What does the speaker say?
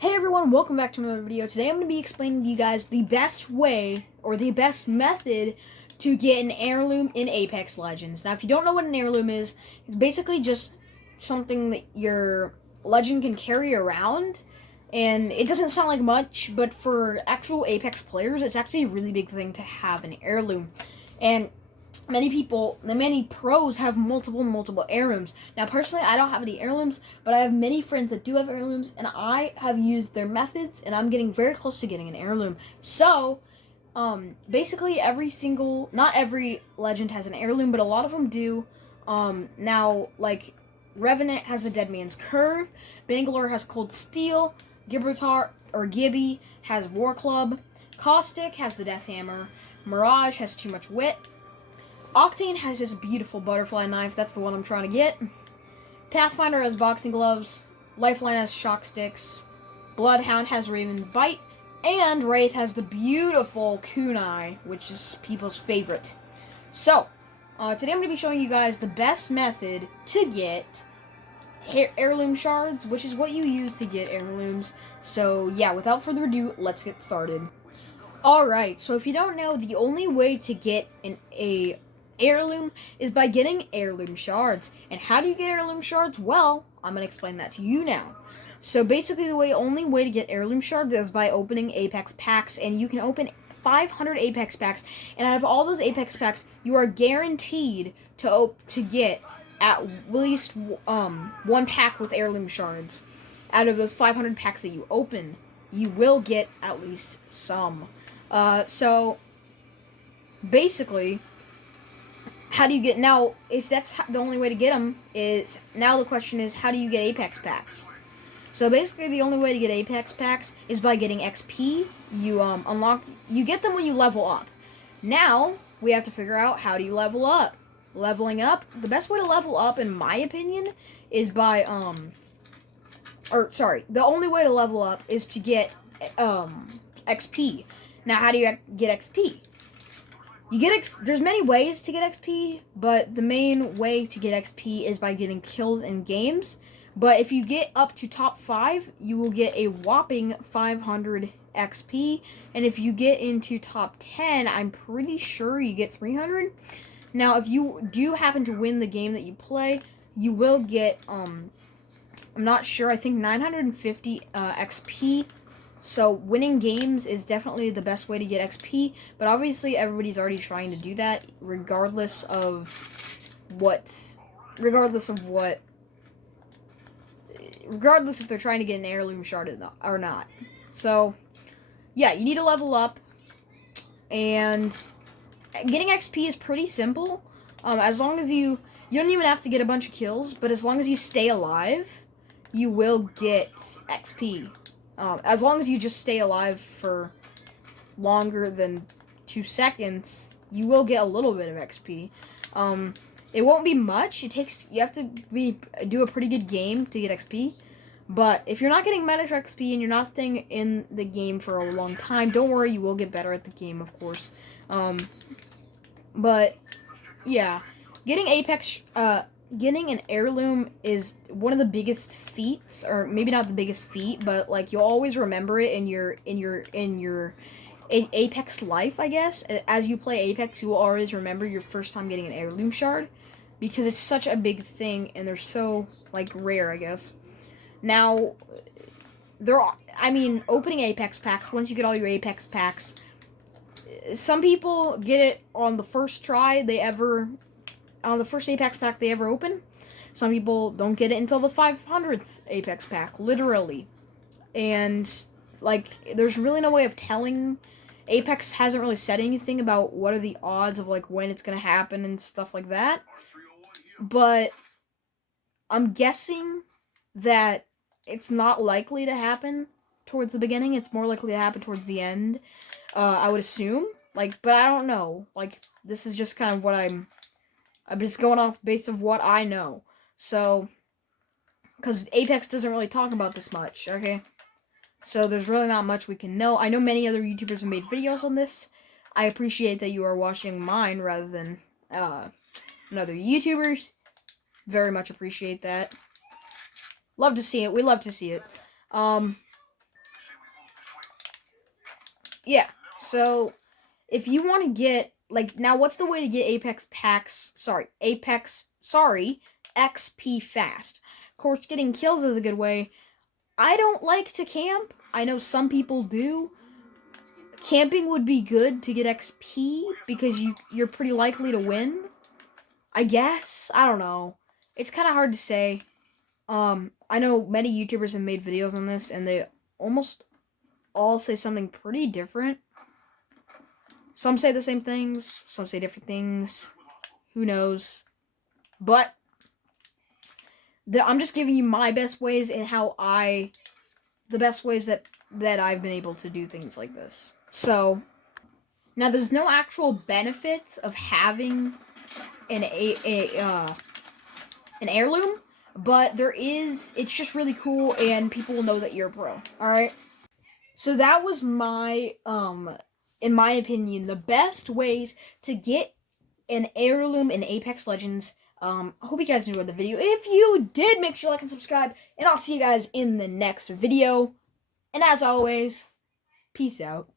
Hey everyone, welcome back to another video. Today I'm going to be explaining to you guys the best way, or the best method, to get an heirloom in Apex Legends. Now, if you don't know what an heirloom is, it's basically just something that your legend can carry around. And it doesn't sound like much, but for actual Apex players, it's actually a really big thing to have an heirloom. And many pros have multiple heirlooms. Now, personally, I don't have any heirlooms, but I have many friends that do have heirlooms, and I have used their methods, and I'm getting very close to getting an heirloom. So, basically, not every legend has an heirloom, but a lot of them do. Now, like, Revenant has the Dead Man's Curve, Bangalore has Cold Steel, Gibraltar, or Gibby, has War Club, Caustic has the Death Hammer, Mirage has Too Much Wit, Octane has this beautiful butterfly knife. That's the one I'm trying to get. Pathfinder has boxing gloves. Lifeline has shock sticks. Bloodhound has Raven's Bite. And Wraith has the beautiful kunai, which is people's favorite. So, today I'm going to be showing you guys the best method to get heirloom shards, which is what you use to get heirlooms. So, yeah, without further ado, let's get started. Alright, so if you don't know, the only way to get a heirloom is by getting heirloom shards. And how do you get heirloom shards? Well, I'm going to explain that to you now. So basically the only way to get heirloom shards is by opening Apex packs, and you can open 500 Apex packs, and out of all those Apex packs, you are guaranteed to get at least one pack with heirloom shards. Out of those 500 packs that you open, you will get at least some. So basically, how do you get, now, if that's the only way to get them, now the question is, how do you get Apex packs? So basically, the only way to get Apex packs is by getting XP. You get them when you level up. Now, we have to figure out, how do you level up? Leveling up, the best way to level up, in my opinion, is by, the only way to level up is to get, XP. Now, how do you get XP? There's many ways to get XP, but the main way to get XP is by getting kills in games. But if you get up to top 5, you will get a whopping 500 XP. And if you get into top 10, I'm pretty sure you get 300. Now, if you do happen to win the game that you play, you will get, I'm not sure, I think 950 XP. So winning games is definitely the best way to get XP, but obviously everybody's already trying to do that, regardless of if they're trying to get an heirloom shard or not. So, yeah, you need to level up, and getting XP is pretty simple. As long as you don't even have to get a bunch of kills, but as long as you stay alive, you will get XP. As long as you just stay alive for longer than 2 seconds, you will get a little bit of XP. It won't be much. You have to do a pretty good game to get XP. But if you're not getting medic XP and you're not staying in the game for a long time, don't worry, you will get better at the game, of course. But yeah, getting an heirloom is one of the biggest feats, or maybe not the biggest feat, but like you'll always remember it in your Apex life, I guess. As you play Apex, you will always remember your first time getting an heirloom shard, because it's such a big thing and they're so like rare, I guess. Now, opening Apex packs, once you get all your Apex packs, some people get it on the first try on the first Apex pack they ever open. Some people don't get it until the 500th Apex pack, literally. And, like, there's really no way of telling. Apex hasn't really said anything about what are the odds of, like, when it's going to happen and stuff like that. But I'm guessing that it's not likely to happen towards the beginning. It's more likely to happen towards the end, I would assume. Like, but I don't know. Like, this is just kind of what I'm just going off based of what I know. So, because Apex doesn't really talk about this much, okay? So there's really not much we can know. I know many other YouTubers have made videos on this. I appreciate that you are watching mine rather than another YouTubers. Very much appreciate that. Love to see it. We love to see it. yeah. So if you want to get like now, what's the way to get XP fast? Of course, getting kills is a good way. I don't like to camp. I know some people do. Camping would be good to get XP because you're pretty likely to win. I guess. I don't know. It's kind of hard to say. I know many YouTubers have made videos on this, and they almost all say something pretty different. Some say the same things, some say different things. Who knows? But I'm just giving you my best ways and the best ways that I've been able to do things like this. So now there's no actual benefits of having an an heirloom, but there is. It's just really cool, and people will know that you're a pro. All right. So that was my in my opinion, the best ways to get an heirloom in Apex Legends. I hope you guys enjoyed the video. If you did, make sure you like and subscribe, and I'll see you guys in the next video. And as always, peace out.